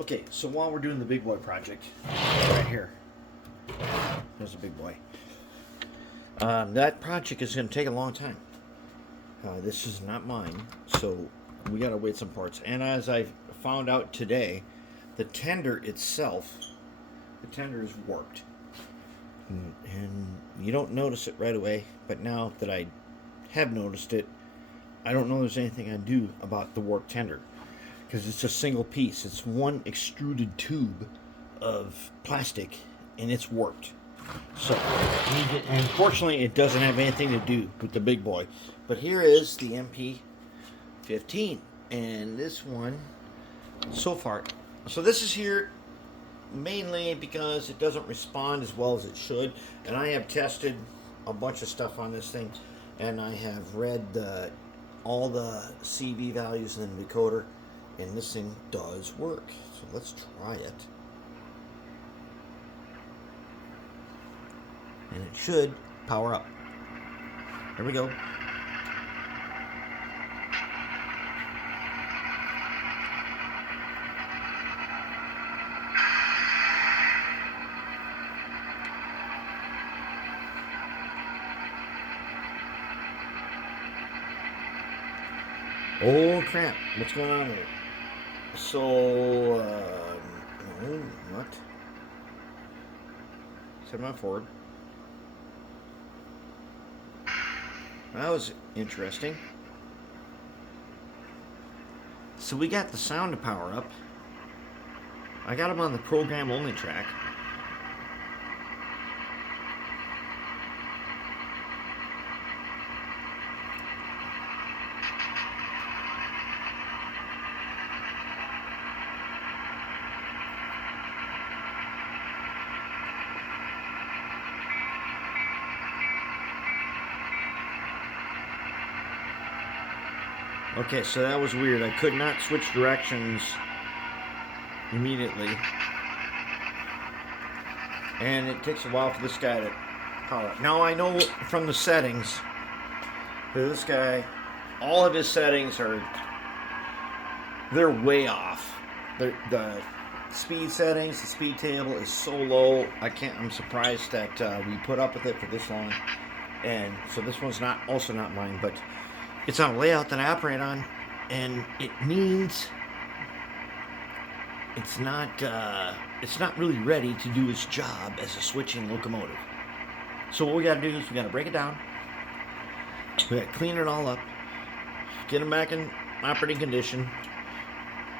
Okay, so while we're doing the big boy project, right here, there's a big boy. That project is going to take a long time. This is not mine, so we got to wait some parts. And as I found out today, the tender itself, the tender is warped. And you don't notice it right away, but now that I have noticed it, I don't know there's anything I can do about the warped tender. Because it's a single piece. It's one extruded tube of plastic, and it's warped. So, and fortunately, it doesn't have anything to do with the big boy. But here is the MP15, and this one, so far. So this is here mainly because it doesn't respond as well as it should, and I have tested a bunch of stuff on this thing, and I have read all the CV values in the decoder. And this thing does work. So let's try it. And it should power up. Here we go. Oh crap, what's going on here? So, no, what? Set my forward. That was interesting. So we got the sound to power up. I got them on the program only track. Okay, so that was weird. I could not switch directions immediately. And it takes a while for this guy to power up. Now I know from the settings that this guy, all of his settings they're way off. The speed settings, the speed table is so low. I'm surprised that we put up with it for this long. And so this one's also not mine, but it's on a layout that I operate on, and it means it's not really ready to do its job as a switching locomotive. So what we got to do is we got to break it down. We got to clean it all up, get them back in operating condition,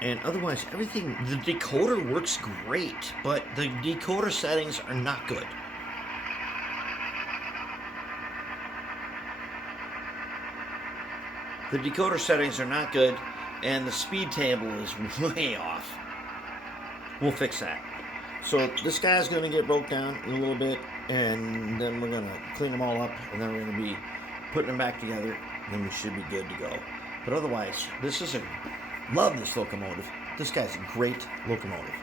and otherwise everything. The decoder works great, but the decoder settings are not good. The decoder settings are not good, and the speed table is way off. We'll fix that. So this guy's going to get broke down in a little bit, and then we're going to clean them all up, and then we're going to be putting them back together, and then we should be good to go. But otherwise, love this locomotive. This guy's a great locomotive.